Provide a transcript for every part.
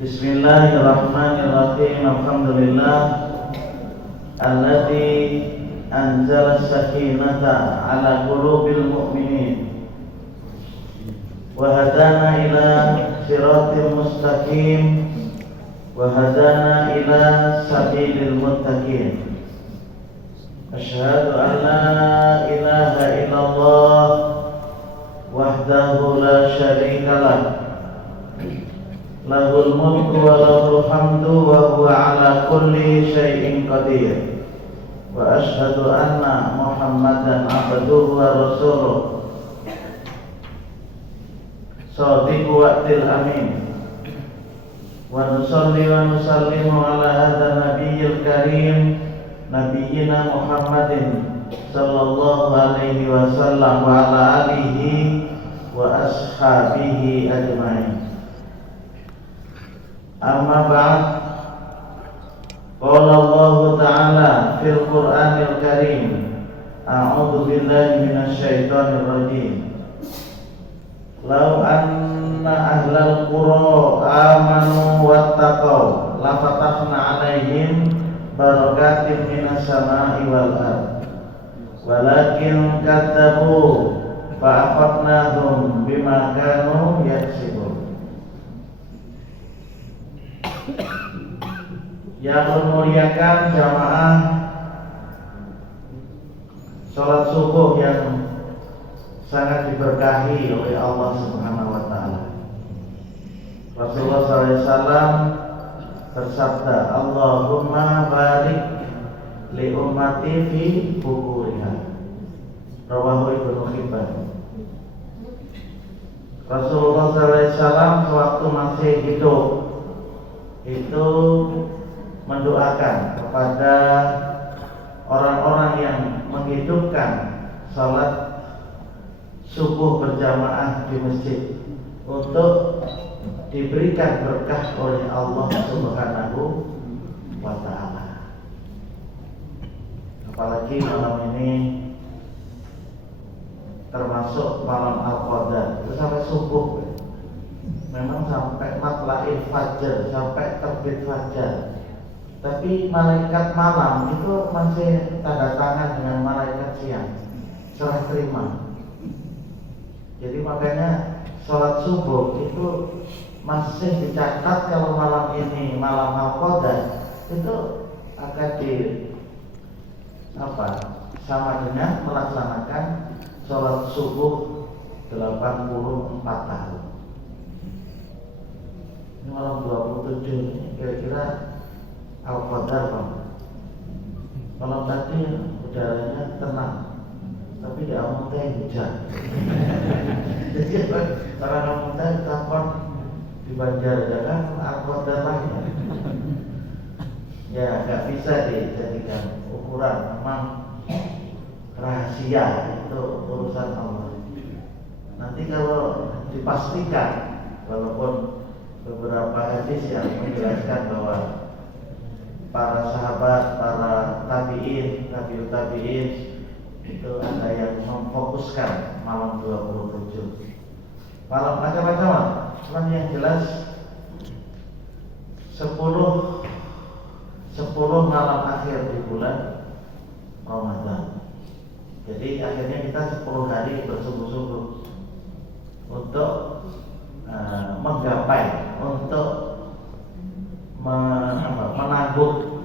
Bismillahirrahmanirrahim. Alhamdulillah alladzi anzala sakinata ala qulubil mu'minin wa hadana ila siratil mustaqim wa hadana ila sabilil muttaqin. Asyhadu an la ilaha illallah wahdahu la syarika lah, lahul mulku wa lahul hamdu wa huwa ala kulli syai'in qadir. Wa asyhadu anna Muhammadan abduhu wa rasuluh shadiqu wa'dil amin. Wa nusalli wa nusallimu ala hadha nabiyyil karim nabiyyina Muhammadin sallallahu alaihi wasallam wa ala alihi wa ashabihi ajma'in. Amma ba'd. Qala Allah Ta'ala fil Qur'anil Karim, a'udzu billahi minasy syaithanir rajim. Law anna ahlal qura amanu wattaqau la fatahna 'alaihim barakatin minas sama'i wal ardh walakin kadzabu fa akhadnahum bima kanu yaksibun. Yang memuliakan jamaah sholat subuh yang sangat diberkahi oleh Allah Subhanahu wa Ta'ala. Rasulullah SAW bersabda, Allahumma barik li ummati fi bukuriha. Rawahu Ibnu Hibban. Rasulullah SAW sewaktu masih hidup itu mendoakan kepada orang-orang yang menghidupkan salat subuh berjamaah di masjid untuk diberikan berkah oleh Allah Subhanahu wa Ta'ala. Apalagi malam ini termasuk malam Al-Qadar, itu sampai subuh. Memang sampai matla'il fajar, sampai terbit fajar. Tapi malaikat malam itu masih tanda tangan dengan malaikat siang, serah terima. Jadi makanya sholat subuh itu masih dicatat kalau malam ini malam Al-Qadar itu akan sama dengan melaksanakan sholat subuh 84 tahun. Ini malam 27 ini kira-kira Al-Qadar, Pak. Malam tadi udaranya tenang, tapi di Al-Muntah hujan. Jadi orang Al-Muntah kapan di Banjar kan Al-Qadar lagi. Ya, nggak bisa dijadikan ukuran. Memang rahasia itu urusan Allah. Nanti kalau dipastikan, walaupun beberapa hadis yang menjelaskan bahwa para sahabat, para tabi'in, tabi'ut tabi'in itu ada yang memfokuskan malam 27. Malam macam-macam, cuman yang jelas 10 malam akhir di bulan Ramadan. Jadi akhirnya kita 10 hari bersungguh-sungguh untuk menggapai, untuk menangguk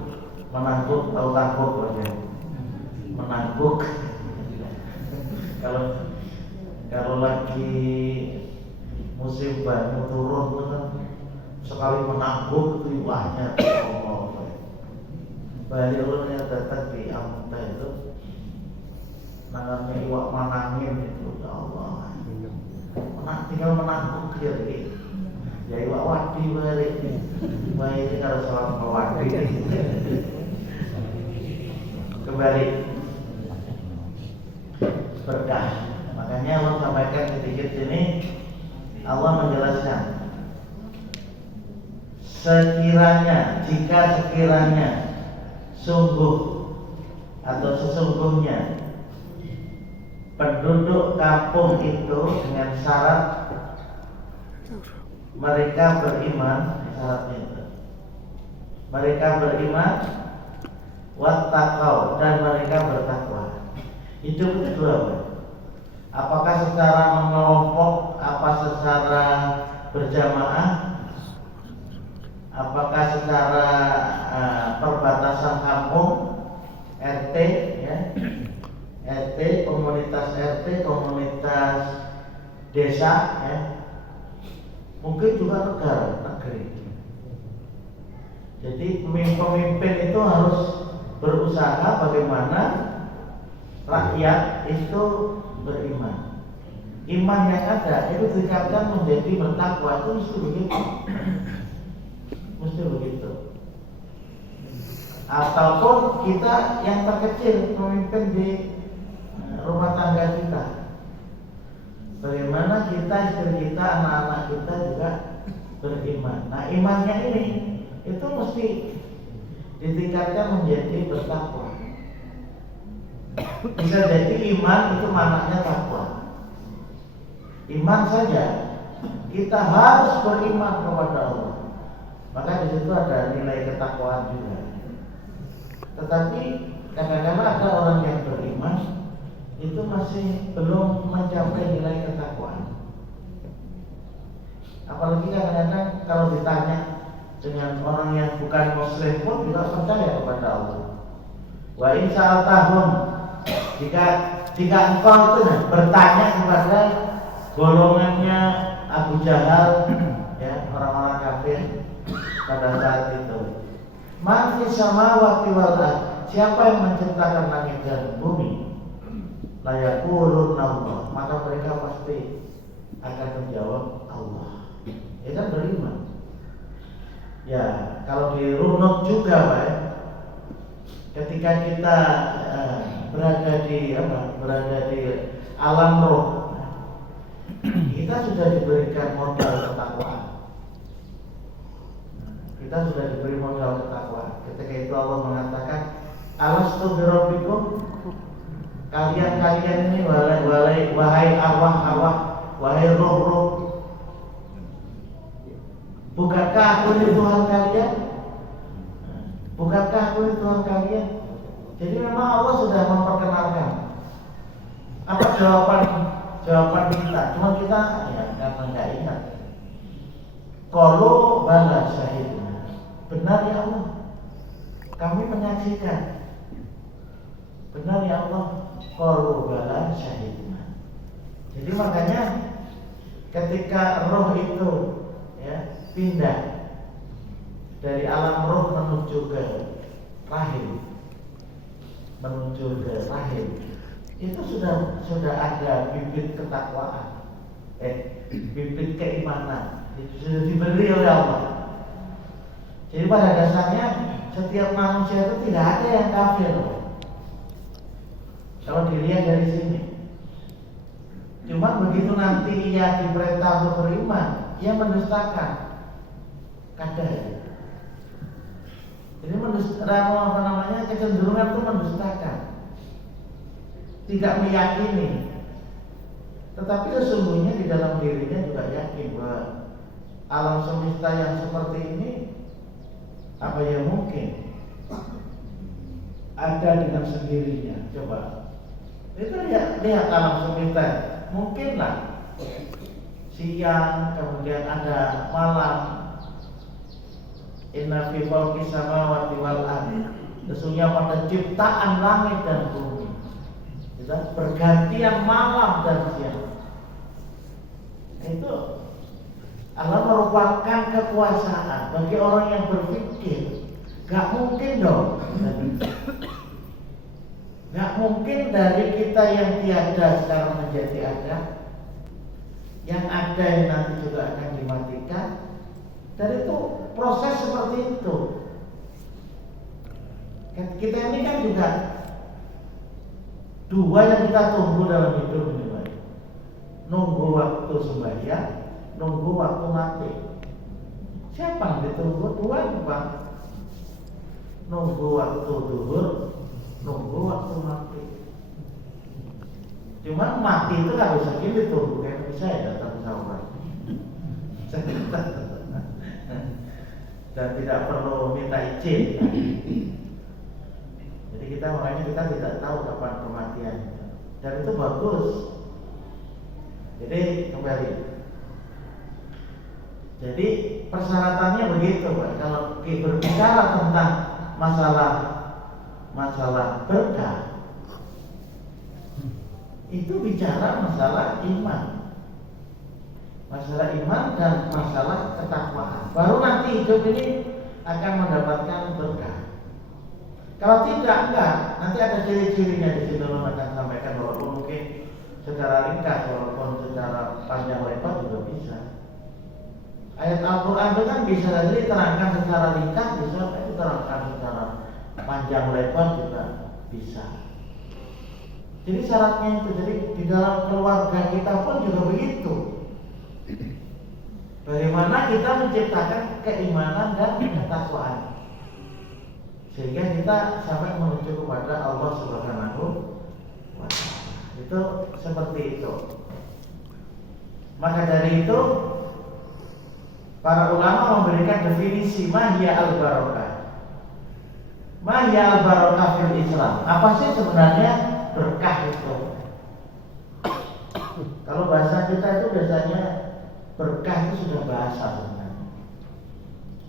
atau tangguk aja, menangguk. Kalau lagi musim banyu turun itu kan sekali menangguk itu banyak. Balik ulun yang datang di Al-Muntah itu namanya iwak manangin itu, ya Allah. Tinggal menangguk dia gitu. Ya iwak wadi balik. Wah ini kalau salam wadi. Kembali berkah. Makanya Allah sampaikan sedikit sini, Allah menjelaskan jika sekiranya sungguh atau sesungguhnya penduduk kampung itu dengan syarat Mereka beriman, syaratnya itu. Mereka beriman, wattaqau, dan mereka bertakwa. Hidup itu dua, Pak. Apakah secara mengelompok, apa secara berjamaah, apakah secara perbatasan kampung, RT, ya, RT, komunitas desa, ya, mungkin juga negara, negeri. Jadi pemimpin itu harus berusaha bagaimana rakyat itu beriman. Iman yang ada itu ditingkatkan menjadi bertakwa, itu mesti begitu. Mesti begitu. Ataupun kita yang terkecil, pemimpin di rumah tangga kita, bagaimana kita, istri kita, anak-anak kita juga beriman. Nah, imannya ini itu mesti ditingkatkan menjadi bertakwa. Bisa jadi iman itu maknanya takwa. Iman saja, kita harus beriman kepada Allah. Maka di situ ada nilai ketakwaan juga. Tetapi kadang-kadang ada orang yang beriman itu masih belum mencapai nilai ketakwaan. Apalagi kadang-kadang kalau ditanya dengan orang yang bukan muslim pun juga percaya kepada Allah. Wa in sa'altahum, jika engkau itu bertanya kepada golongannya Abu Jahal, ya, orang-orang kafir pada saat itu, man fis samawati wal ardh, siapa yang menciptakan langit dan bumi? La yaqulunna Allah, maka mereka pasti akan menjawab Allah. Ya kan, beriman. Ya, kalau dirunut juga, Pak, ketika kita berada di alam roh, kita sudah diberikan modal ketakwaan. Kita sudah diberi modal ketakwaan. Ketika itu Allah mengatakan, alastu birabbikum, kalian ini wahai arwah-arwah, wahai roh-roh, bukankah aku ini Tuhan kalian? Bukankah aku ini Tuhan kalian? Jadi memang Allah sudah memperkenalkan. Apa jawaban kita? Cuma kita ya karena nggak ingat. Qalu bala syahidna. Benar ya Allah, kami menyaksikan. Benar ya Allah, qalu bala syahidna. Jadi makanya ketika roh itu, ya, pindah dari alam roh menuju ke rahim, itu sudah ada bibit ketakwaan, bibit keimanan, itu sudah diberi oleh Allah. Jadi pada dasarnya setiap manusia itu tidak ada yang kafir, kalau dilihat dari sini. Cuma begitu nanti ia diperintah untuk beriman, ia mendustakan kadar. Jadi kecenderungan itu mendustakan, tidak meyakini. Tetapi sesungguhnya di dalam dirinya juga yakin bahwa alam semesta yang seperti ini, apa yang mungkin ada dengan sendirinya. Coba itu lihat alam semesta, mungkinlah siang kemudian ada malam. Inna fi khalqis samawati wal ardh, sesungguhnya pada ciptaan langit dan bumi, bergantian malam dan siang. Itu Allah merupakan kekuasaan bagi orang yang berpikir. Gak mungkin dong, gak mungkin dari kita yang tiada sekarang menjadi ada, yang ada yang nanti juga akan dimatikan. Dan itu proses seperti itu. Kita ini kan juga dua yang kita tunggu dalam hidup ini, Pak. Nunggu waktu sembahyang, nunggu waktu mati. Siapa yang ditunggu? Tuhan, Pak. Nunggu waktu zuhur, nunggu waktu mati. Cuma mati itu nggak bisa gini ditunggu, kayak bisa ya datang pesawat. dan tidak perlu minta izin. Jadi makanya kita tidak tahu kapan kematian, dan itu bagus. Jadi kembali, jadi persyaratannya begitu Pak. Kalau berbicara tentang masalah berkah, itu bicara masalah iman dan masalah ketakwaan. Baru nanti hidup ini akan mendapatkan berkah. Kalau tidak, enggak. Nanti ada ciri-cirinya di situ akan sampaikan, walaupun mungkin secara ringkas, walaupun secara panjang lebar juga bisa. Ayat Al-Quran itu kan bisa jadi diterangkan secara ringkas, bisa diterangkan secara panjang lebar juga bisa. Jadi syaratnya itu, jadi di dalam keluarga kita pun juga begitu. Bagaimana kita menciptakan keimanan dan ketakwaan, sehingga kita sampai menuju kepada Allah Subhanahu wa Ta'ala. Itu seperti itu. Maka dari itu para ulama memberikan definisi mahya al-barokah. Mahya al-barokah fil Islam. Apa sih sebenarnya berkah itu? Kalau bahasa kita itu biasanya berkah itu sudah bahasa sebenarnya.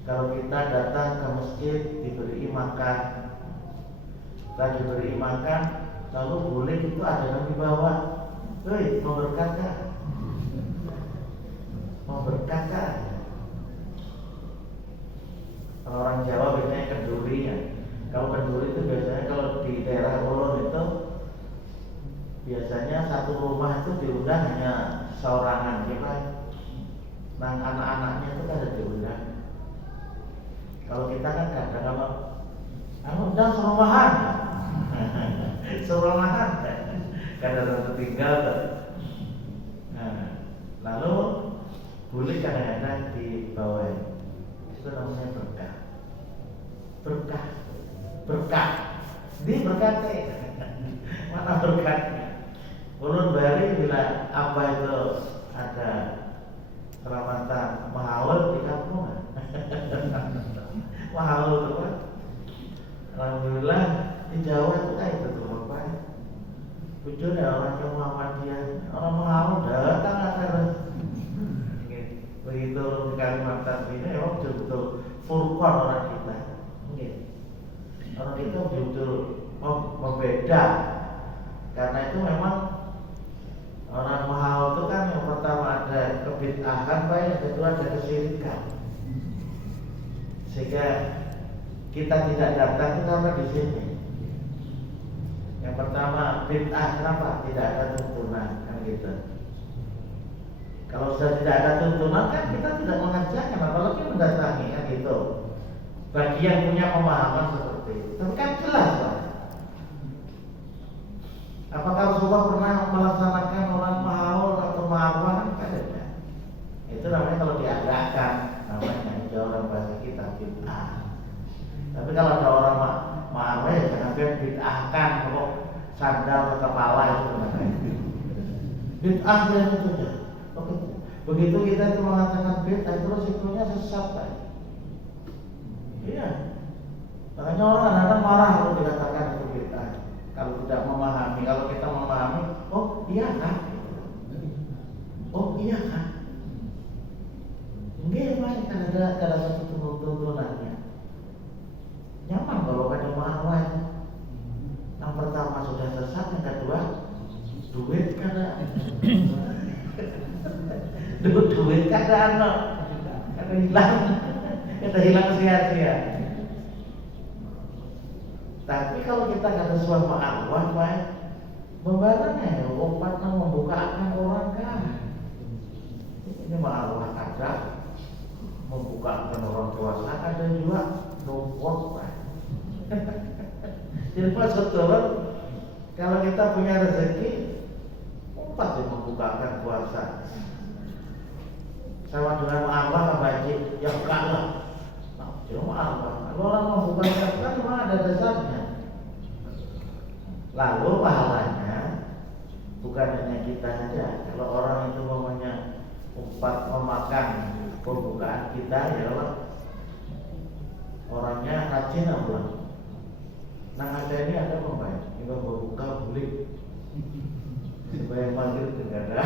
Kalau kita datang ke masjid diberi makan, lalu boleh itu ada yang dibawa, hei mau berkat kah? Mau berkat kah? Kalau orang Jawa biasanya kenduri ya. Kalau kenduri itu biasanya kalau di daerah Ulun itu biasanya satu rumah itu diundang hanya seorangan, ya kan? Nah anak-anaknya itu kan ada diundang. Kalau kita kan kadang kalau undang serumahan, kadang tertinggal. Nah, lalu boleh kadang-kadang dibawa. Itu namanya berkah. Di berkati. Mana berkatnya? Ulun Bali bila apa itu ada selamatan mahaul di kampung. Mahaul itu kan. Alhamdulillah di Jawa itu kayak itu tuh Bapak. Bujurnya orang yang Muhammadiyah, orang mahaul datang terus. Begitu di Kalimantan ini memang betul-betul furqan orang kita. Orang kita betul membeda. Karena itu memang orang mahal itu kan yang pertama ada kebid'ahan, yang kedua ada kesyirikan. Sehingga kita tidak datang itu karena di sini. Yang pertama bid'ah, kenapa? Tidak ada tuntunan kan gitu. Kalau sudah tidak ada tuntunan kan kita tidak mengerjakan, apalagi mendatangi kan gitu. Bagi yang punya pemahaman seperti itu, tapi kan jelas Pak. Apakah Rasulullah pernah melaksanakan orang mahaul atau ma'arwan? Kan tidak. Itu namanya kalau diadakan, namanya itu orang bahasa kita bid'ah. Tapi kalau ada orang ma'arwan ya jangan bid'ahkan, kalau sandal ke kepala itu namanya bid'ah itu ya. Begitu kita itu mengatakan bid'ah, itu resikonya sesat Pak. Iya. Makanya orang kadang-kadang marah kalau dikatakan itu bid'ah. Kalau tidak memahami, kalau kita memahami, oh iya kan? Oh iya kan? Enggak Pak, kan ada satu tuntunannya. Nyaman kalau ada marwah. Yang pertama sudah sesat, yang kedua duit kada. Duit kada hilang sia-sia. Tapi kalau kita ada suatu arwah, membarangnya obat membukakan orang kan. Ini arwah ada membukakan orang puasa, ada juga numpuk Pak. Jadi maksud turun, kalau kita punya rezeki, pasti membukakan puasa. Sama dengan arwah wajib yang kalah. Cuma apa? Kalau orang mau buka zakat memang ada dasarnya. Lalu pahalanya bukan hanya kita saja. Kalau orang itu namanya umpat memakan pembukaan kita ya orangnya rajin apa? Nah ada ini ada pemain, kita berbuka boleh supaya maghrib juga ada.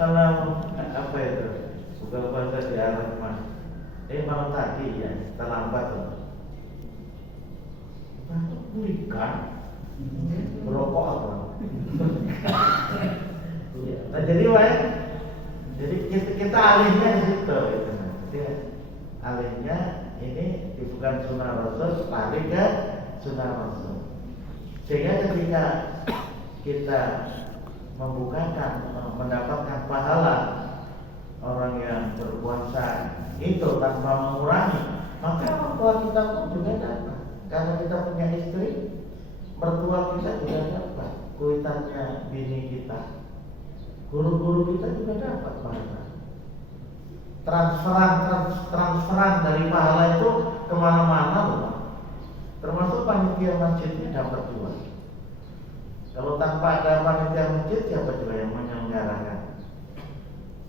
Kalau apa itu? Buka puasa di arah mana? Malam tadi ya, terlambat tuh. Bukan merokok apa? Nah jadi kita alihnya di situ. Jadi alihnya ini bukan sunnah Rasul, lari ke sunnah Rasul. Sehingga ketika kita membukakan, mendapatkan pahala orang yang berpuasa itu tanpa mengurangi, maka orang tua kita pun juga dapat. Karena kita punya istri, mertua kita juga dapat kuitannya bini kita, guru-guru kita juga dapat pahala. Transferan dari pahala itu kemana-mana loh. Termasuk panitia masjidnya dapat juga. Kalau tanpa ada panitia masjid, siapa juga yang menyelenggarakan?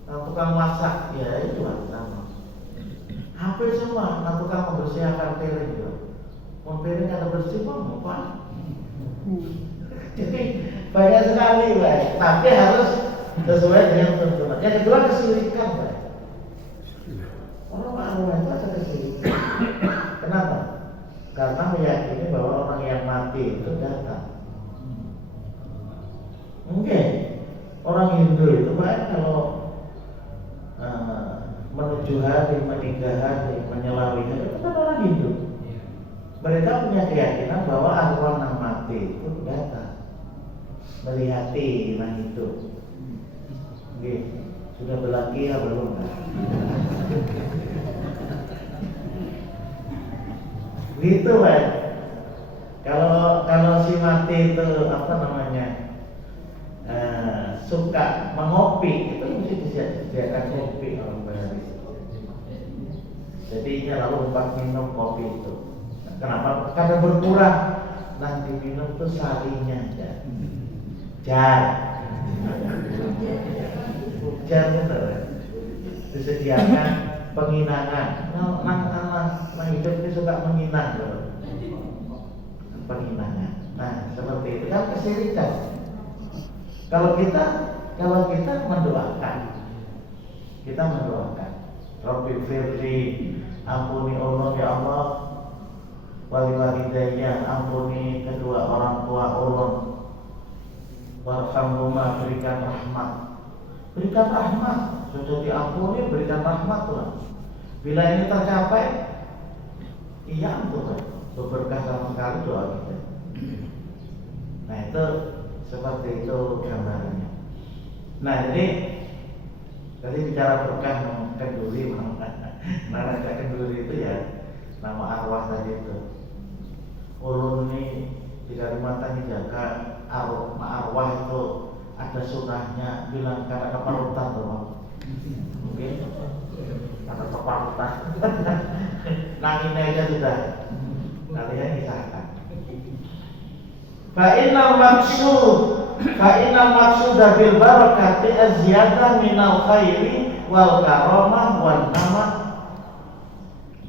Tukang masak, ya itu sama. Hampir semua, tukang membersihkan piring juga. Mau piring ada bersih, mau apa? Jadi banyak sekali, baik. Tapi harus sesuai dengan tuntunan. Yang kedua kesirikan, baik. Orang itu ada kesirikan. Kenapa? Karena meyakini bahwa orang yang mati itu datang. Mungkin orang Hindu itu baik kalau menuju hari, menikah hari, menyelawi hari, itu kan orang Hindu. Mereka punya keyakinan bahwa arwah yang mati itu datang melihati yang hidup. Oke, sudah berlaki ya belum? Gitu kan? Kalau si mati itu apa namanya suka mengopi, itu mesti disediakan kopi orang Bali. Jadi lalu empat minum kopi itu. Kenapa? Karena berkurang. Nanti minum tuh sarinya aja. Jar betul. Disediakan penginangan. Nah hidup ini suka menginang loh. Penginangan. Nah seperti itu kan kesirikan. Kalau kita mendoakan, Rabbi firli, ampuni Allah ya Allah, wali walidayya, ampuni kedua orang tua Allah, warhamhuma, berikan rahmat, sudah diampuni, berikan rahmat Tuhan. Bila ini tercapai, iya Tuhan, berkah sama sekali doa kita. Nah itu seperti itu gambarnya. Nah jadi tadi bicara berkah kenduri, naraka kenduri itu ya nama arwah tadi itu. Ulun ini di Kalimantan dijaga arwah itu ada sunahnya, bilang karena keparutan doang. Mungkin karena keparutan. Nanginnya aja sudah kalian kisahkan. Fa'inal maksud bil barakati az-ziyadah minal khairi wal karamah wan nama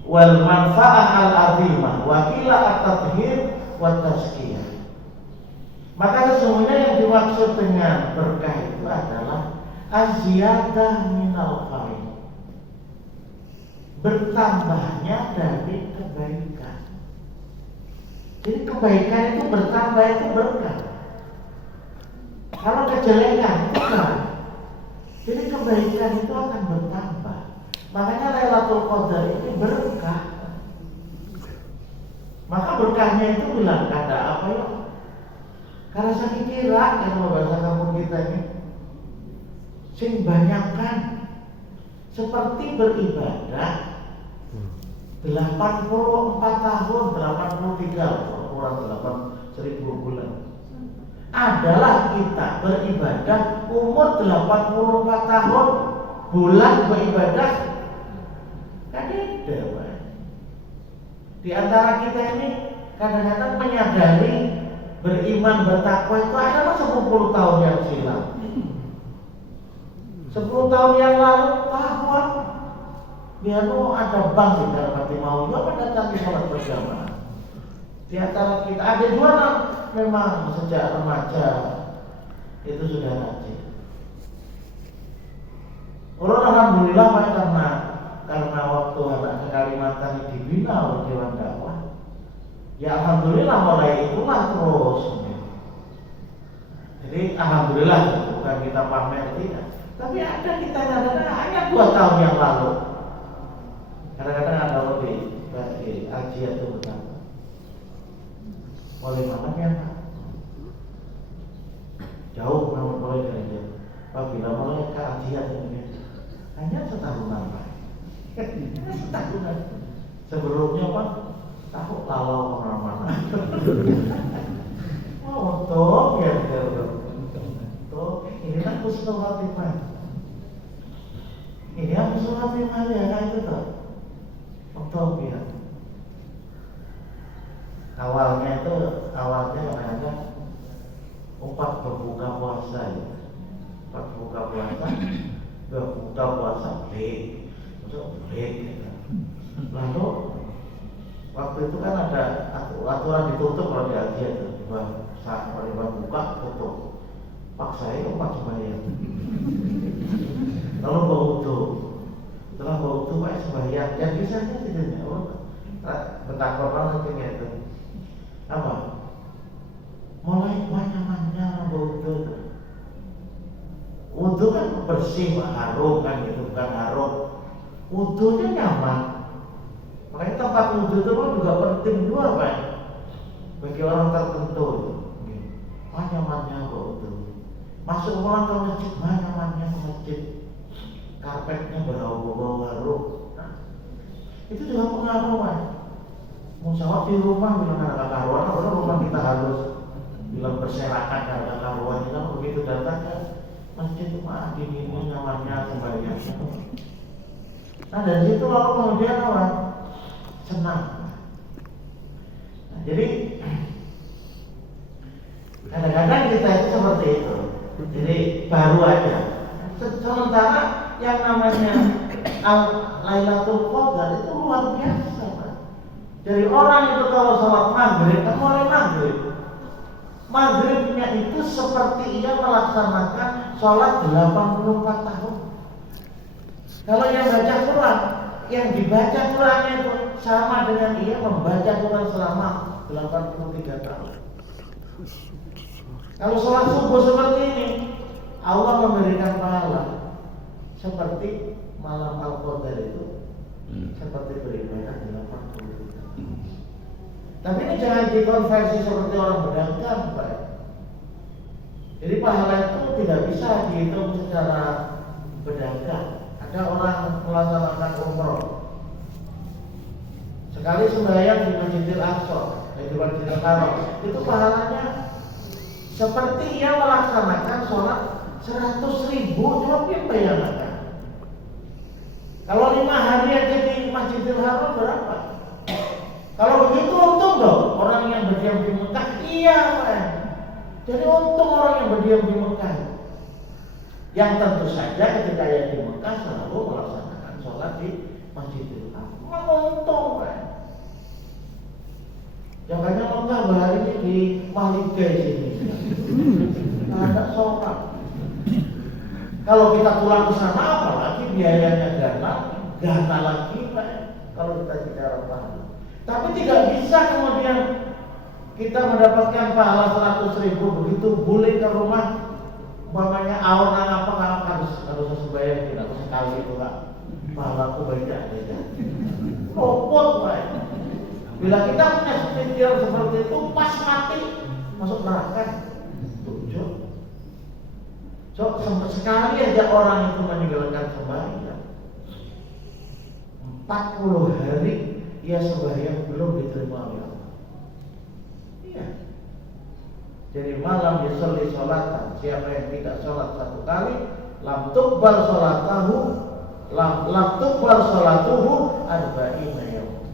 wal manfa'ah al-azimah wa qila at-tathhir wa tazkiyah. Maka sesungguhnya yang dimaksud dengan berkah itu adalah az-ziyadah minal khairi, bertambahnya dari kebaikan. Jadi kebaikan itu bertambah, itu berkah. Kalau kejelekan itu kan. Jadi kebaikan itu akan bertambah. Makanya Lailatul Qadar ini berkah. Maka berkahnya itu bilang kata apa ya? Karena saking kira kalau bahasa kampung kita ini, sing banyakkan seperti beribadah 84 tahun, 83 kurang 1000 bulan adalah kita beribadah umur 84 tahun, bulan beribadah kan itu. Di antara kita ini kadang-kadang menyadari beriman bertakwa itu adalah 10 tahun yang silam. 10 tahun yang lalu tahun biar ada bank di dalam hati mau juga pada datang sholat berjamaah. Di antara kita ada dua memang sejak remaja itu sudah rajin. Alhamdulillah karena waktu anak ke Kalimantan dibina oleh Dewan Dakwah. Ya alhamdulillah mulai itulah terus. Jadi alhamdulillah bukan kita pamer tidak. Tapi ada kita kadang-kadang hanya 2 tahun yang lalu. Kadang-kadang ada lebih bagi ajiat itu betul. Boleh banget ya Pak. Jauh namun boleh dari dia. Apabila mulai ke ajiat ini hanya setahunan Pak. Setahunan. Sebelumnya Pak tahu lalau kemana-mana. Oh betul ya betul. Ini kan husnul khatimah. Ini yang husnul khatimah ya itu tuh. Betul ya. Awalnya kadang-kadang umpat berbuka puasa ya. Umpat berbuka puasa break. Ya. Lalu waktu itu kan ada aturan ditutup kalau di Asia itu. Saat buka tutup. Paksa itu Pak sembahyang. Lalu berwudu. Setelah berwudu Pak sembahyang. Yang bisanya tidaknya. Betapa orang itu. Apa? Mulai nyamannya berwudu. Wudu kan bersih, harum kan gitu, bukan harum. Wudunya nyaman. Makanya tempat wudu itu juga penting juga Pak. Bagi orang tertentu. Nyamannya berwudu. Masuk pulang ke masjid, nyamannya ke masjid. Karpetnya berbau harum. Itu juga pengaruhan. Musyawarah di rumah bilang ada karuan, atau rumah kita harus bilang berserakan ada karuan. Kita begitu datang ke masjid itu gini nyamannya sembahyang. Nah dari situ lalu kemudian orang senang. Nah, jadi kadang-kadang kita itu seperti itu. Jadi baru aja. Sementara yang namanya Lailatul Qadar itu luar biasa, Pak. Jadi orang itu kalau sholat maghrib, kan mulai maghrib. Maghribnya itu seperti ia melaksanakan sholat 84 tahun. Kalau yang baca Quran, yang dibaca Qurannya itu sama dengan ia membaca Quran selama 83 tahun. Kalau sholat subuh seperti ini, Allah memberikan pahala seperti malam Al-Qadar itu, seperti beribadah 80 tahun. Tapi ini jangan dikonversi seperti orang berdagang, Pak. Jadi pahala itu tidak bisa dihitung secara berdagang. Ada orang melaksanakan umroh, sekali sembahyang di Masjidil Aqsa, di Masjidil Haram, itu pahalanya seperti ia melaksanakan sholat 100.000. Coba kita bayangkan. Kalau 5 hari aja di Masjidil Haram berapa? Kalau begitu untung dong orang yang berdiam di Mekah. Iya Pak. Jadi untung orang yang berdiam di Mekah. Yang tentu saja ketika ia di Mekah selalu melaksanakan sholat di Masjidil Haram. Untung Pak. Jangannya Mekah bahari ini di Malika sini. Ada sholat. Kalau kita pulang ke sana apalagi biayanya gana lagi Pak. Kalau kita bicara pahala. Tapi tidak bisa kemudian kita mendapatkan pahala 100.000 begitu boleh ke rumah umpamanya awan apa harus sembahyang tidak sekali itu Pak. Pahalaku banyak aja. Repot Pak. Bila kita punya pikir seperti itu pas mati masuk neraka. Tujuh. So sekali aja orang itu meninggalkan sembahyang 40 hari ia sembahyang belum diterima oleh Allah. Iya. Jadi malam disolli sholatan. Siapa yang tidak sholat 1 kali, lam tuqbal sholatuhu arba'ina yaum.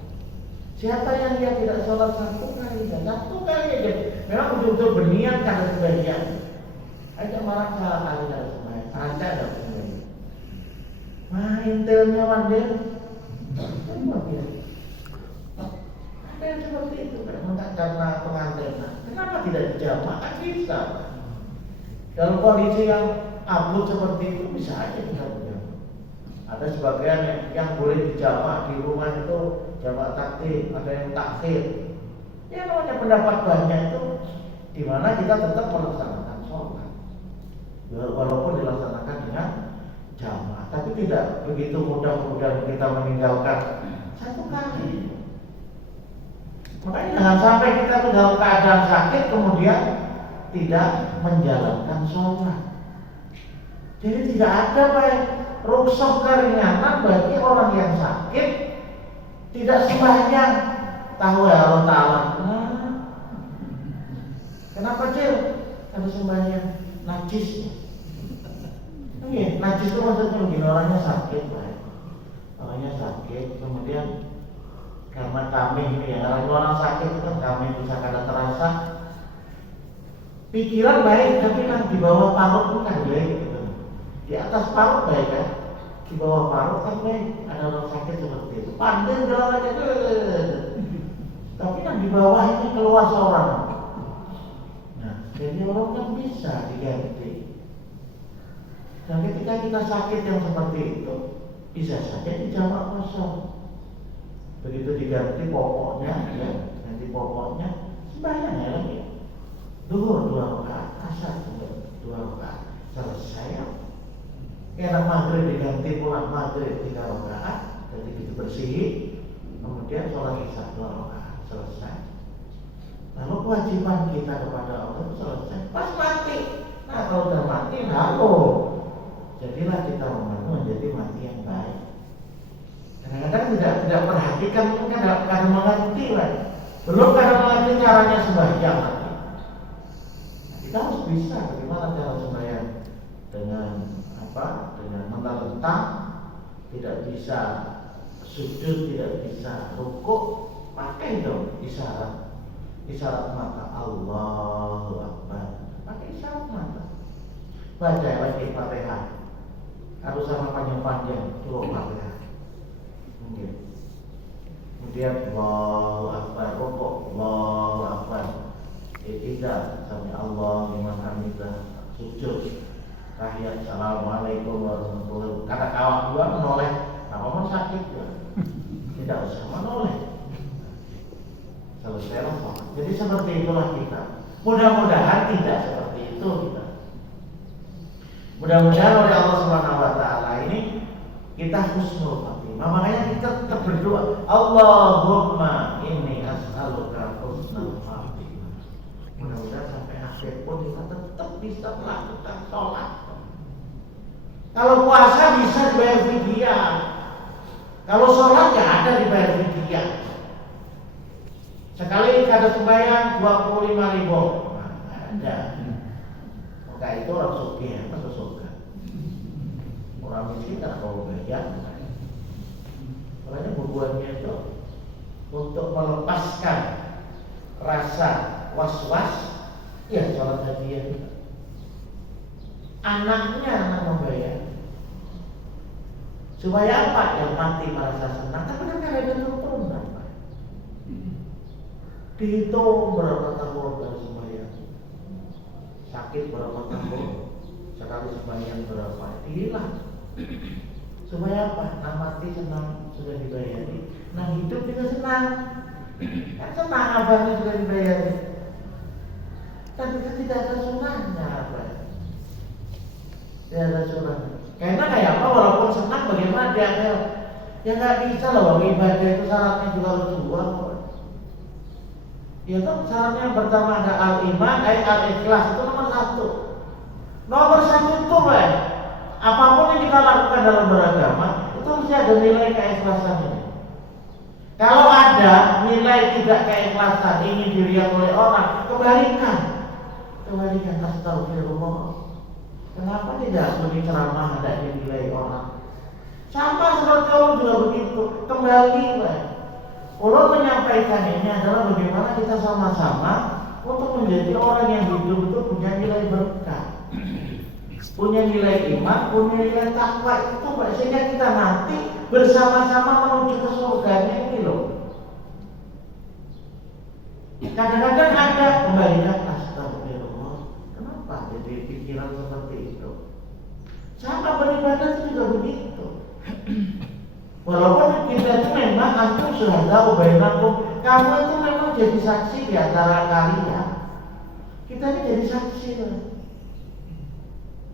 Siapa yang dia tidak sholat 1 kali, dan 1 kali aja, memang betul-betul berniat karena sembahyang. Aja malah salah kali ada sembahyang, ada sembahyang. Nah, intelnya Mandir, ada yang seperti itu, karena pengantennya. Kenapa tidak dijamak? Kan bisa. Dalam kondisi yang upload seperti itu bisa aja kita dijamak. Ada sebagian yang boleh dijamak di rumah itu jamak takdim, ada yang takhir. Ya namanya pendapat banyak itu, di mana kita tetap melaksanakan sholat, walaupun dilaksanakan dengan jamaah, tapi tidak begitu mudah-mudah kita meninggalkan satu kali. Makanya jangan sampai kita dalam keadaan sakit kemudian tidak menjalankan sholat. Jadi tidak ada baik rukhsah keringanan bagi orang yang sakit tidak sembahyang. Tahu ya Allah Ta'ala. Kenapa Cil? Ada sembahyang najis. Iya, najis itu maksudnya begini, orangnya sakit, baik. Orangnya sakit, kemudian karena kami ini ya, kalau orang sakit itu kan kami bisa kadang terasa pikiran baik, tapi kan di bawah parut itu kan baik gitu. Di atas parut baik kan, di bawah parut kan baik. Ada orang sakit seperti itu, pandai jalan aja, tapi kan di bawah ini keluar seorang. Nah, jadi orang kan bisa diganti. Dan ketika kita sakit yang seperti itu, bisa saja dijamak kosong. Begitu diganti pokoknya, ya, ganti pokoknya, sembahyang ya lagi. Duhur 2 rakaat, asar 2 rakaat, selesai ya. Enak maghrib diganti pulang maghrib 3 rakaat, jadi kita bersih, kemudian sholat isya 2 rakaat, selesai. Lalu kewajiban kita kepada Allah selesai, pas mati. Nah kalau udah mati, lalu jadilah kita menjadi mati yang baik. Kadang-kadang tidak perhatikan, mungkin kadang mengerti lah. Belum kadang mengerti caranya sembahyang lagi. Kita harus bisa bagaimana cara sembahyang dengan apa? Dengan mentalentang, tidak bisa sujud, tidak bisa rukuk, pakai dong isyarat mata. Allahu Akbar, pakai isyarat mata. Baca lagi Fatihah, harus sama panjang-panjang turun Fatihah. Kemudian Allahu Akbar, rukuk, Allahu Akbar, tidak sampai Allah liman hamidah, sujud, tahiyat, assalamualaikum warahmatullahi wabarakatuh. Kata kawan dua menoleh, apa sakit ya? Tidak usah menoleh. Selesai sholat. Jadi seperti itulah kita. Mudah-mudahan tidak seperti itu kita. Mudah-mudahan oleh Allah Subhanahu wa taala ini kita husnul khatimah. Makanya kita tetap berdoa, Allahumma inni as'aluka husnul khatimah. Mudah-mudahan sampai akhir pun kita tetap bisa melakukan sholat. Kalau puasa bisa dibayar fidyah. Kalau sholat nggak ada dibayar fidyah. Sekali kada sembahyang 25.000. Nah, ada. Maka itu orang sugih, masuk surga. Orang miskin tak mau bayar. Makanya bubuannya itu untuk melepaskan rasa was-was, ya sholat hadiah. Anaknya anak membayar. Supaya apa? Yang mati merasa senang. Tapi kan ada turunan. Dihitung berapa tahun dari sembahyang, sakit berapa tahun, sekali sembahyang berapa, hilang. Supaya apa? Nah mati senang sudah dibayari, nah hidup juga senang. Kan senang abahnya sudah dibayari, tapi kan tidak ada sunahnya apa? Tidak ada sunahnya. Karena kayak apa? Walaupun senang, bagaimana dia ada? Ya nggak bisa loh. Ibadah itu syaratnya juga harus dua. Ya kan syaratnya yang pertama ada al-iman, al-ikhlas, itu nomor 1. Nomor 1 itu apapun yang kita lakukan dalam beragama itu mesti ada nilai keikhlasan ini. Kalau ada nilai tidak keikhlasan ingin dilihat oleh orang, kebalikan astagfirullah. Kenapa tidak lebih ceramah ada dinilai orang? Sama seperti Allah juga begitu, kembali Allah menyampaikan ini adalah bagaimana kita sama-sama untuk menjadi orang yang hidup itu punya nilai berkah. punya nilai iman, punya nilai takwa itu, sehingga kita nanti bersama-sama menuju ke surganya ini loh. Kadang-kadang ada kembalikan astagfirullah. Kenapa jadi pikiran seperti itu? Sama beribadah itu juga begitu. Walaupun kita itu memang antum sudah tahu bainakum, kamu itu memang jadi saksi di antara kalian. Kita ini jadi saksi loh.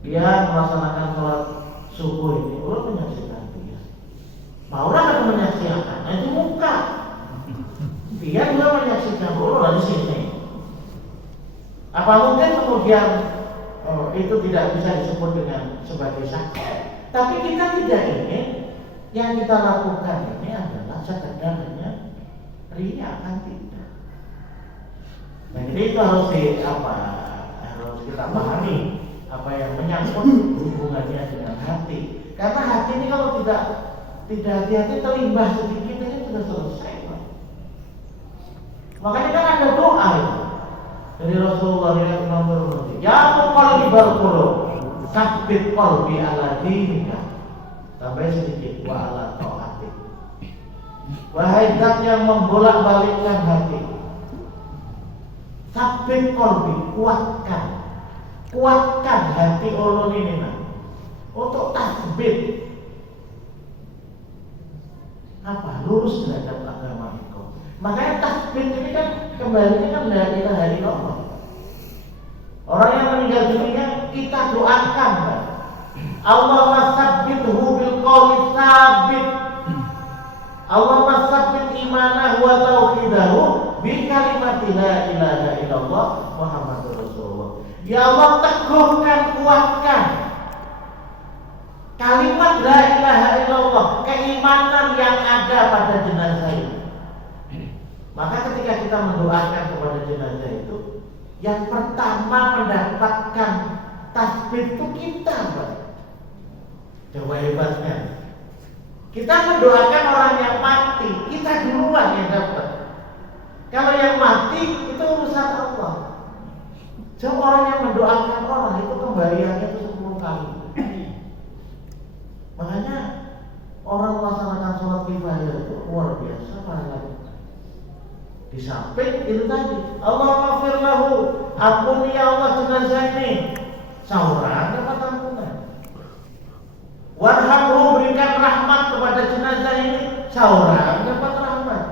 Dia melaksanakan sholat subuh ini, Allah menyaksikan dia. Maulah akan menyaksikan, itu muka. Dia juga menyaksikan Allah di sini. Apa mungkin kemudian itu tidak bisa disebut dengan sebagai saksi? Tapi kita tidak ingin yang kita lakukan ini adalah sekedarnya ria, kan tidak. Nah, jadi itu harus harus kita pahami apa yang menyangkut hubungannya dengan hati. Karena hati ini kalau tidak hati-hati terlimbah sedikit ini sudah selesai. Makanya kan ada doa itu dari Rasulullah yang menurut ya muqallibal qulub tsabbit qalbi ala dinika, sampai sedikit wa ala taatik. Wahai zat yang membolak-balikkan hati, tsabbit qalbi, kuatkan hati ulun ini untuk tasbit lurus terhadap agama itu. Makanya tasbih ini kan kembalinya kan dari ilaha illallah. Orang yang meninggal dunia kita doakan, Allahumma tsabbithu bil qawli tsabit. Allahumma tsabbit imanahu wa tauhidahu bi kalimati la ilaha illallah Muhammadur Rasulullah. Ya Allah, teguhkan, kuatkan kalimat la ilaha illallah, keimanan yang ada pada jenazah itu. Maka ketika kita mendoakan kepada jenazah itu, yang pertama mendapatkan tasbih itu kita, Pak. Coba hebatnya. Kita mendoakan orang yang mati, kita duluan yang dapat. Kalau yang mati itu urusan Allah. Jadi orang yang mendoakan orang itu kembaliannya itu 10 kali. Makanya orang melaksanakan sholat kifayah itu luar biasa pahalanya. Di samping itu tadi, Allah maghfir lahu, ampuni ya Allah jenazah ini, saurang dapat ampunan. Warhamhu, berikan rahmat kepada jenazah ini, saurang dapat rahmat.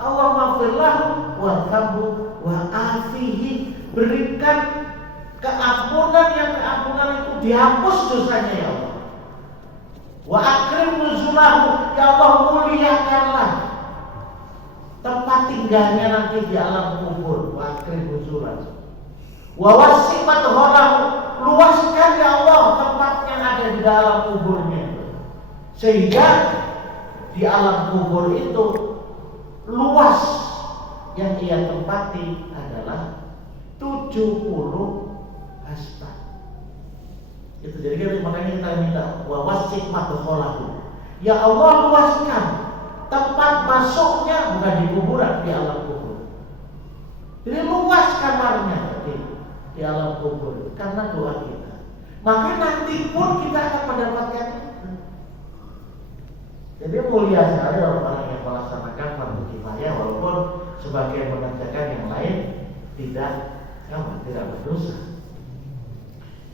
Allah maghfir lahu, warhamhu, wa afihi, berikan keampunan yang keampunan itu dihapus dosanya ya Allah. Wa akrim nuzulahu, ya Allah muliakanlah tempat tinggalnya nanti di alam kubur. Wa akrim nuzulahu. Wa wasi' madkhalahu, luaskan ya Allah tempatnya ada di dalam kuburnya, sehingga di alam kubur itu luas yang ia tempati adalah 70 hasta. Itu jadi kan makanya kita minta wa wasi' madkhalahu. Ya Allah, luaskan tempat masuknya, bukan di kuburan, di alam kubur. Jadi luas kamarnya di alam kubur karena doa kita. Maka nanti pun kita akan mendapatkan itu. Jadi mulia sekali orang yang melaksanakan fardu kifayah, walaupun sebagian mengerjakan yang lain tidak berdosa.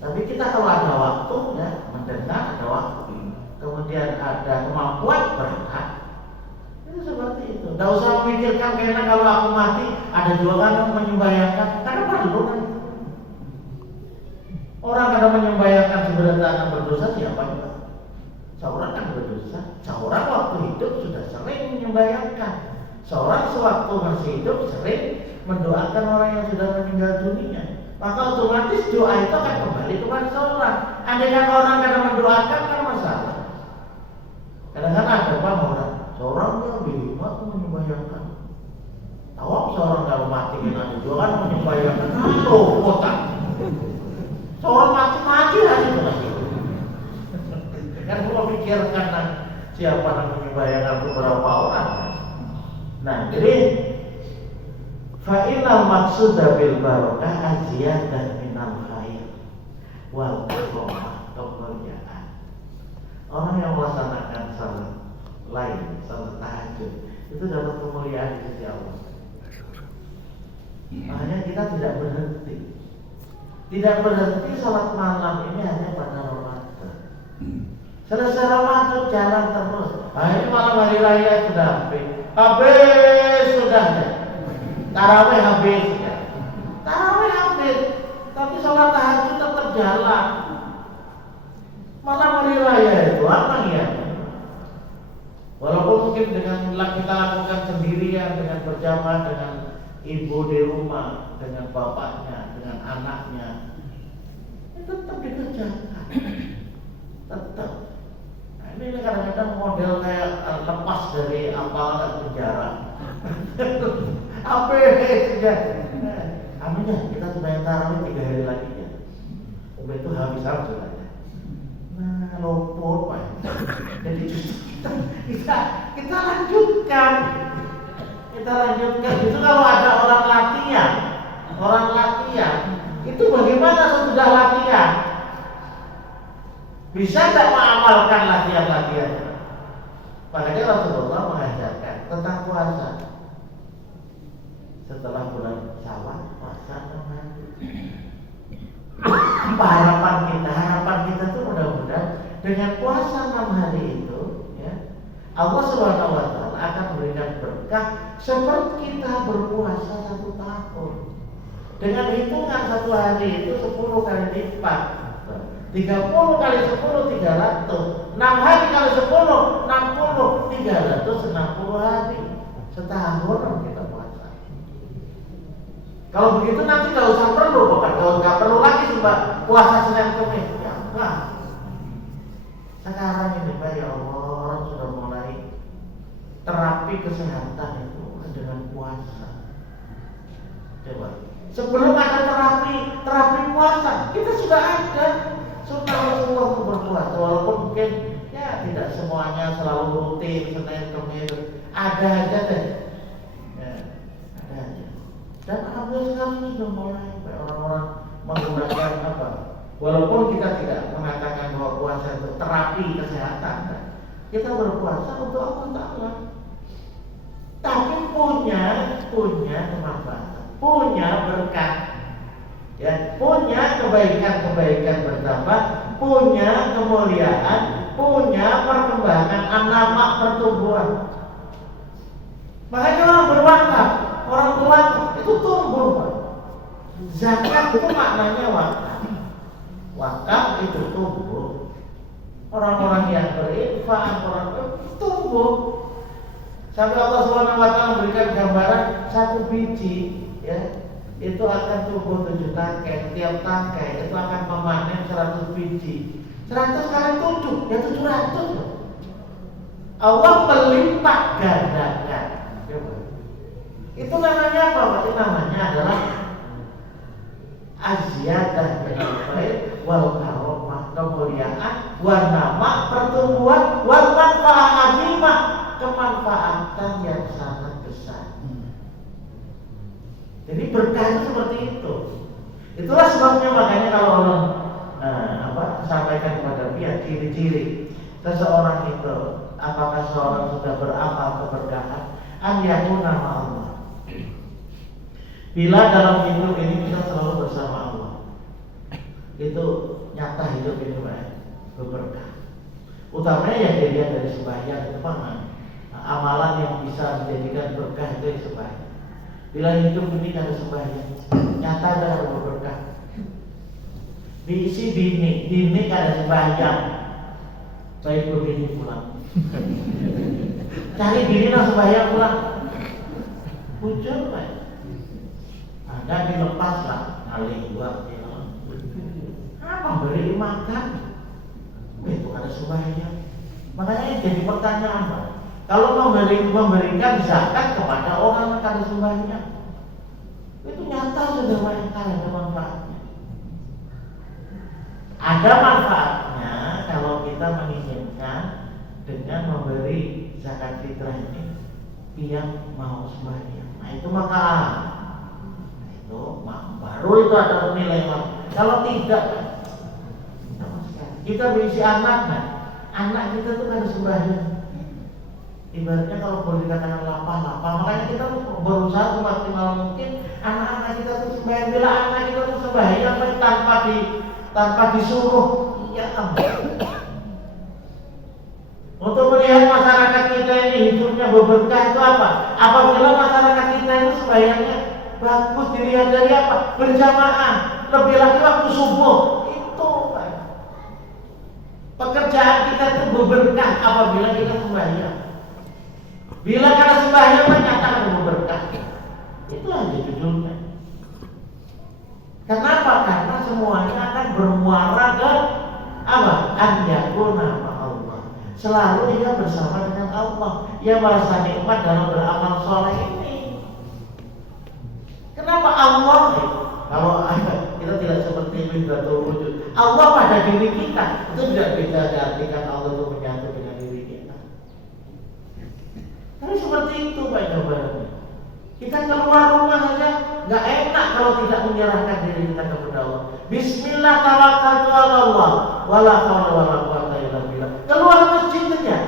Tapi kita kalau ada waktu ya mendengar, ada waktu, kemudian ada kemampuan berangkat, itu seperti itu. Tidak usah memikirkan karena kalau aku mati ada juga kan menyembayangkan, karena perlu kan. Orang kadang menyembayangkan sebenarnya akan berdosa, siapa juga? Seorang kan berdosa. Seorang waktu hidup sudah sering menyembayangkan. Seorang sewaktu masih hidup sering mendoakan orang yang sudah meninggal dunia. Maka otomatis doa itu akan kembali kepada seorang. Andaikan orang kadang mendoakan kan masalah. Kadang-kadang ada apa orang? Seorang yang bima itu menyembayangkan. Tahu seorang kalau mati ada juga kan menyembayangkan. Loh, kota. Seorang mati aja lagi. Kan kalau pikirkan siapa yang menyembayangkan beberapa orang. Nah, jadi fa'inal maksuda bil barokah aziyadan minal khair. wal karomah, kemuliaan. Orang yang melaksanakan salat lain, salat tahajud, itu dapat kemuliaan di sisi Allah. Makanya kita tidak berhenti. Tidak berhenti salat malam ini hanya pada Ramadan. Selesai Ramadan jalan terus. Nah, ini malam hari raya sudah habis sudah ya. Tarawih habis ya. Tarawih habis. Tapi sholat tahajud tetap jalan. Malam hari raya itu apa ya? Walaupun mungkin dengan kita lakukan sendirian, dengan berjamaah dengan ibu di rumah, dengan bapaknya, dengan anaknya, itu tetap dikerjakan. Tetap. Nah, ini kadang-kadang model kayak lepas dari apalan penjara. Apa ya? Aminnya kita sudah tarawih 3 hari lagi ya. Itu habis saja. Nah, lopot Pak. Jadi kita lanjutkan. Kita lanjutkan. Itu kalau ada orang latihan, itu bagaimana sesudah latihan? Bisa tidak mengamalkan latihan-latihan? Makanya Rasulullah mengajarkan tentang puasa. Setelah bulan Syawal, puasa harapan kita tuh mudah-mudahan dengan puasa 6 hari itu, ya, Allah Subhanahu Wa Taala akan memberikan berkah seperti kita berpuasa 1 tahun. Dengan hitungan 1 hari itu 10 kali lipat, 30 kali 10 300, 6 hari kali 10 60, 360 hari, setahun kita puasa. Kalau begitu nanti nggak usah perlu, kalau nggak perlu lagi coba puasa Senin Kamis, ya enggak. Sekarang ini Pak, ya Allah, orang sudah mulai terapi kesehatan itu dengan puasa. Coba, sebelum ada terapi puasa, kita sudah ada sunnah Rasulullah untuk berpuasa, walaupun mungkin ya tidak semuanya selalu rutin Senin Kamis, ada aja deh. Dan alhamdulillah sekarang ini sudah mulai orang-orang menggunakan apa? Walaupun kita tidak mengatakan bahwa puasa itu terapi kesehatan, kita berpuasa untuk Allah Ta'ala. Tapi punya kemanfaatan, punya berkah, ya, punya kebaikan bertambah, punya kemuliaan, punya perkembangan anak pertumbuhan. Makanya orang berwakaf, orang tua itu tumbuh, Pak. Zakat itu maknanya wakaf. Wakaf itu tumbuh. Orang-orang yang berinfak, orang itu tumbuh. Sampai Allah Subhanahu Wa Taala memberikan gambaran 1 biji, ya, itu akan tumbuh 7 tangkai. Tiap tangkai itu akan memanen 100 biji. 100 kali 7, ya 700. Allah melipat gandakan. Itu namanya apa? Itu namanya adalah aziyadah minal khair wal karomah, kemuliaan, wal nama, pertumbuhan, wal manfaat azimah, kemanfaatan yang sangat besar. Jadi berkah itu seperti itu. Itulah sebabnya makanya kalau orang sampaikan kepada dia ciri-ciri seseorang itu, apakah seorang sudah beramal keberkahan, an yakuna ma'allah. Bila dalam hidup ini kita selalu bersama Allah, itu nyata hidup ini berberkah. Utamanya yang dilihat dari sembahyang itu mana? Amalan yang bisa menjadikan berkah itu sembahyang. Bila hidup ini ada sembahyang, nyata ada berberkah. Si bini ada sembahyang, baik bini pulang. Cari bini lah sembahyang pulang, muncul Pak. Ada dilepas lah, kali 2 apa beri makan, itu ada sembahyang. Makanya jadi pertanyaan Pak, kalau memberikan zakat kepada orang yang ada sembahyang, itu nyata sudah banyak ada manfaatnya. Ada manfaatnya kalau kita menginginkan dengan memberi zakat fitrah ini yang mau sembahyang. Nah itu maka baru itu ada nilai. Kalau tidak, Kita berisi anak kita tuh kan sembahyang. Ibaratnya kalau boleh dikatakan lapar. Makanya kita tuh berusaha semaksimal mungkin anak-anak kita tuh sembahyang. Bila anak kita tuh sembahyang tanpa disuruh, ya ampun. Untuk melihat masyarakat kita ini hidupnya berberkah itu apa? Apabila masyarakat kita itu sembahyangnya bagus, dilihat dari apa? Berjamaah, lebih lagi waktu subuh. Itu Pak. Pekerjaan kita itu berberkah apabila kita sembahyang. Bila karena sembahyang ternyata ada berberkah. Itu aja judulnya. Kenapa? Karena semuanya akan bermuara ke apa? An yakuna ma'allah. Selalu dia bersama dengan Allah. Ia merasa nikmat dalam beramal soleh ini. Kenapa Allah? Kalau kita tidak seperti Wahdatul Wujud, Allah pada diri kita, itu tidak bisa diartikan Allah itu menyatu dengan diri kita. Tapi seperti itu Pak gambarannya. Kita keluar rumah saja nggak enak kalau tidak menyerahkan diri kita kepada Allah. Bismillah tawakkaltu 'ala Allah, wala haula wala quwwata illa billah. Keluar masjid saja,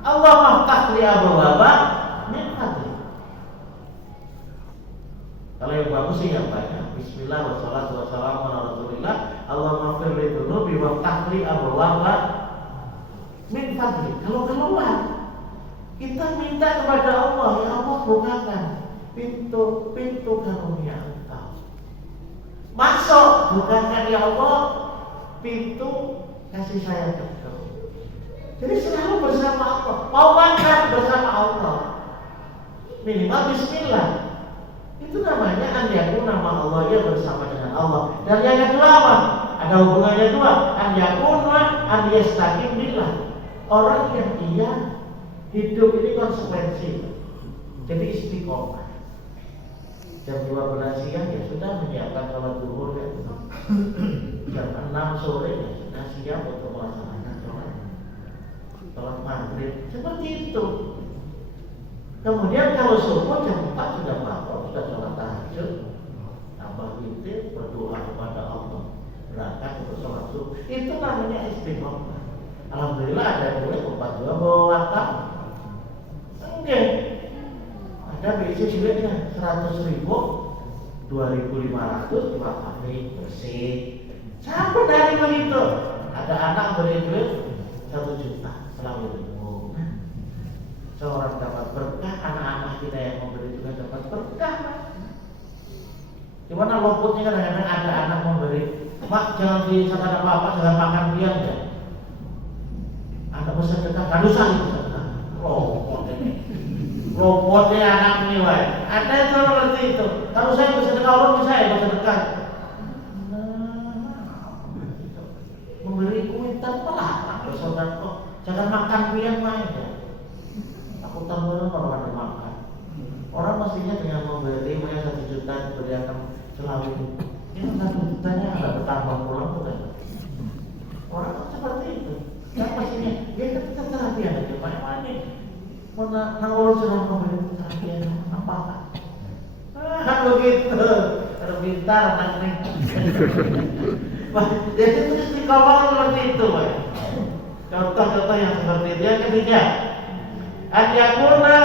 Allah maftah li abwaba min fadli. Kalau yang bagus sih yang banyak. Bismillah wassalatu wassalamu ala Rasulillah. Allahumma ighfir li dzunubi waftah li abwaba min fadli. Kalau keluar kita minta kepada Allah, ya Allah bukakan pintu karunia Engkau. Masuk, bukakan ya Allah pintu kasih sayang Engkau. Jadi selalu bersama Allah. Mau makan bersama Allah. Minimal bismillah. Itu namanya an yakuna ma Allah, ya bersama dengan Allah. Dan yang kedua apa? Ada hubungannya dua. An yakuna an yastaqim billah. Orang yang dia hidup ini konsekuensi. Jadi istiqomah. Jam 12 siang ya sudah menyiapkan sholat zuhur ya. Jam 6 sore ya sudah siap untuk melaksanakan sholat maghrib. Seperti itu. Kemudian kalau subuh jam 4 sudah bangun, sudah sholat tahajud, tambah witir, berdoa kepada Allah, berangkat untuk sholat subuh. Itu namanya istiqomah. Alhamdulillah ada duit 42 bawa wakaf. Enggak. Ada berisi duitnya 100.000, 2.500 diwakafin bersih. Sampai dari begitu. Ada anak beri duit 1 juta selama itu. Seorang dapat berkah, anak-anak kita yang memberi juga dapat berkah. Gimana luputnya kadang-kadang ada anak memberi, Mak jangan disakan apa-apa, jangan makan biang ya. Anak bersedekah, gak usah itu sedekah. Luputnya anak ini wae. Ada itu seperti itu. Kalau saya bersedekah, Allah bisa ya bersedekah. Memberi kuitan pelarang bersedekah. Jangan makan biang main ya. Aku tahu orang ada makan. Orang mestinya dengan memberi banyak 1 juta diberikan selalu. Ini 1 jutanya ada bertambah pulang bukan? Orang kan seperti itu. Yang pastinya dia kan kita terapian aja mana mau nangol sudah memberi terapian apa? Begitu. Terpintar nanti. Jadi itu istiqomah seperti itu, Pak. Contoh-contoh yang seperti itu. Yang ketiga, an yakuna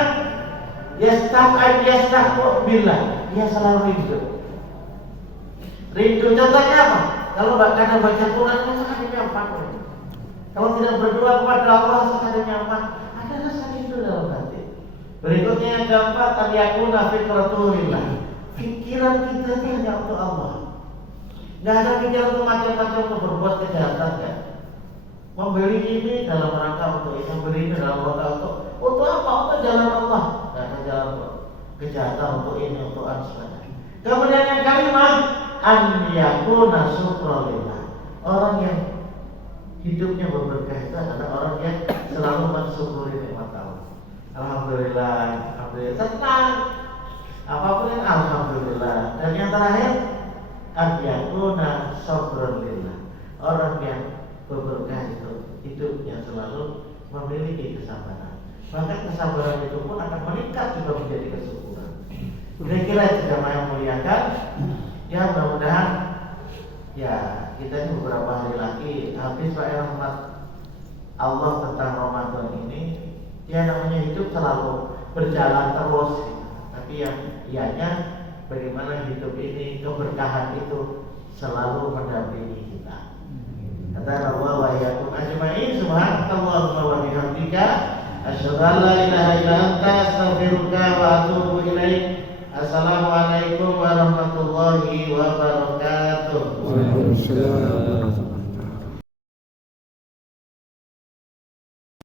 yastaqu billah. Dia selalu rindu. Rindu contohnya apa? Kalau kadang baca Quran sangat nyaman. Kalau tidak berdoa kepada Allah sangat nyaman. Ada rasa rindu dalam hati. Berikutnya yang keempat, an yakuna fitraturillah. Pikiran kita itu hanya untuk Allah. Tidak ada pikiran untuk macam-macam untuk berbuat kejahatan kan? Membeli ini dalam rangka untuk ini, membeli ini dalam rangka untuk apa? Untuk jalan Allah. Tidak ada jalan kejahatan untuk ini, untuk ansana. Kemudian yang kelima, an yakuna syukralillah. Orang yang hidupnya berberkah itu adalah orang yang selalu mensyukuri nikmat Allah. Alhamdulillah, alhamdulillah, senang. Apapun yang alhamdulillah. Dan yang terakhir, an yakuna sabrulillah. Orang yang berberkah itu hidupnya selalu memiliki kesabaran. Maka kesabaran itu pun akan meningkat juga menjadi kesyukuran. Kira-kira itu jamaah yang muliakan. Ya mudah-mudahan ya kita ini beberapa hari lagi habis Pak rahmat Allah tentang Ramadan ini. Ya namanya hidup selalu berjalan terus, tapi yang ianya bagaimana hidup ini, keberkahan itu selalu mendampingi kita. Kata Allah wa iyyakum ajma'in, subhanakallahumma wa bihamdika asyhadu an la ilaha illa anta astaghfiruka wa atubu ilaik. Assalamualaikum warahmatullahi wabarakatuh. Waalaikumsalam.